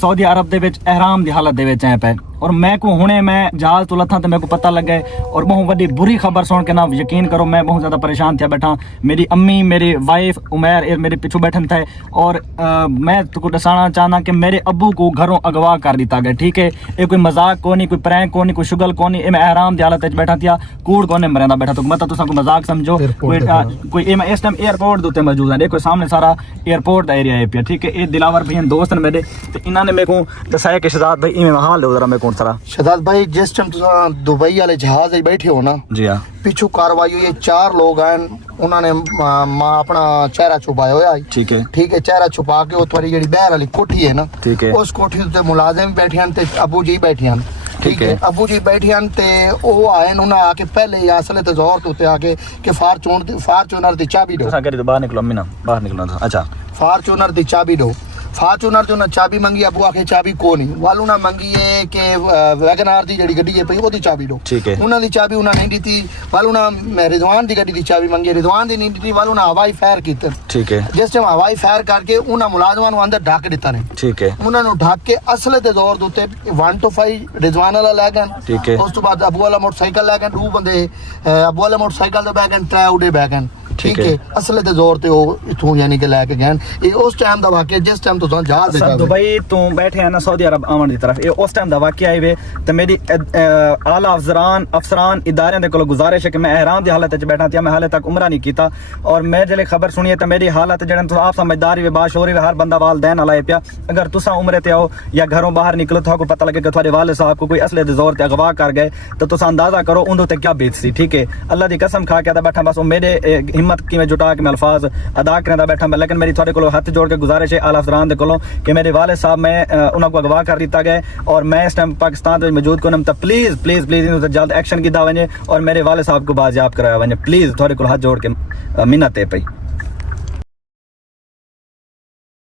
Saudi अरब दे विच एहराम दी हालत दे विच आए पे और मैं को हुणे मैं जहाज तो लथा तो मेरे को पता लग गए और बहुत बड़ी बुरी खबर सुन के ना यकीन करो मैं बहुत ज्यादा परेशान था बैठा। मेरी अम्मी मेरी वाइफ उमैर ये मेरे पीछे बैठन थे और मैं तुमको दसाना चाहना कि मेरे अब्बू को घरों अगवा कर दिता गया। ठीक है, ये कोई मजाक को नहीं, कोई प्रैंक को नहीं, कोई शुगल को नहीं। मैं एहराम दी हालत बैठा था, कूड़ कोने मरंदा बैठा तो मतलब तुसा को मजाक समझो। कोई इस टाइम एयरपोर्ट दे उत्ते मौजूद है, देखो सामने सारा एयरपोर्ट दा एरिया है पिया। ठीक है, ये दिलावर भैया दोस्त ने मेरे तो इन्होंने मेरे को दसाया कि शहजाद भाई इवें हाल है उधर। मेरे को सारा शहजाद भाई जिस टाइम तुम दुबई वाले जहाज बैठे हो ना जी हाँ पिछू कार्रवाई हुई, 4 लोग हैं उन्होंने अपना चेहरा छुपाया हुआ है। ठीक है, ठीक है, चेहरा छुपा के वो तुम्हारी जी बहर वाली कोठी है ना, ठीक है, उस कोठी उत्ते मुलाजिम बैठे हैं ते अबू जी बैठे हैं। ठीक है, अबू जी बैठे हैं ते वो आए उन्हें आके पहले ही असले ते जोर तो आके कि फार्चूनर दी चाबी दो। तो बाहर निकलो अम्मी ना, बाहर निकलना था। अच्छा, फार्चूनर दी चाबी दो। फार्चूनर जो ना चाबी मंगी, अबू आके चाबी को नहीं वालू ना मंगी है कि वैगनार दी जड़ी गड्डी है पई ओदी चाबी दो। ठीक है, उन्हां दी चाबी उन्हां नहीं दी। वालू ना मैं रिजवान दी गड्डी दी चाबी मंगी, रिजवान दी नहीं दी। वालू ना हवाई फायर कीते। ठीक है, जिस टाइम हवाई फायर करके उन्हां मुलाजमान नु अंदर ढक दिता ने। ठीक है, उन्हां नु ढक के असले ते जोर दे उत्ते 1 to 5 रिजवान वाला ले गए। ठीक है, उस तो बाद अबू वाला मोटरसाइकिल ले गए 2 बंदे, अबू वाला मोटरसाइकिल दे बैग एंड 3 उड़े बैग एंड। ठीक है, असले ते जोर ते वो इथों यानी कि लेके गए। ये उस टाइम दा वाकया जिस टाइम तो जहाज दे दुबई तो बैठे हैं ना सऊदी अरब आवन दी तरफ, ये उस टाइम दा वाकया है वे ते मेरी आला अफसरान इदारे दे कोल गुजारिश है कि मैं एहराम दी हालत च बैठा था, मैं हाले तक उमरा नहीं कीता और मैं जेले खबर सुनी है तो मेरी हालत जेड़न तो आप समझदार वे बाशोरी हर बंदा वालदैन वाला है पिया। अगर तुसा उमरे ते आओ या घरों बाहर निकलो तो आपको पता लगे कि तुम्हारे वाले साहब को कोई असले दे जोर ते अगवा कर गए तो तुसा अंदाजा करो उन्दे ते क्या बीतसी। ठीक है, अल्लाह दी कसम खा के बैठा बस मेरे हिम्मत की मैं जुटा के मैं अल्फाज अदा करने बैठा मैं, लेकिन मेरी थोड़े को हाथ जोड़ के गुजारिश है आला अफसरान दे कोलों कि मेरे वाले साहब मैं उन्होंने को अगवा कर दिता गया और मैं इस टाइम पाकिस्तान में मौजूद को तो प्लीज प्लीज प्लीज इन जल्द एक्शन किया वजे और मेरे वाले साहब को बाजियाब कराया वजे। प्लीज थोड़े को हाथ जोड़ के मिन्नत है पई।